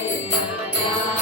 Yeah.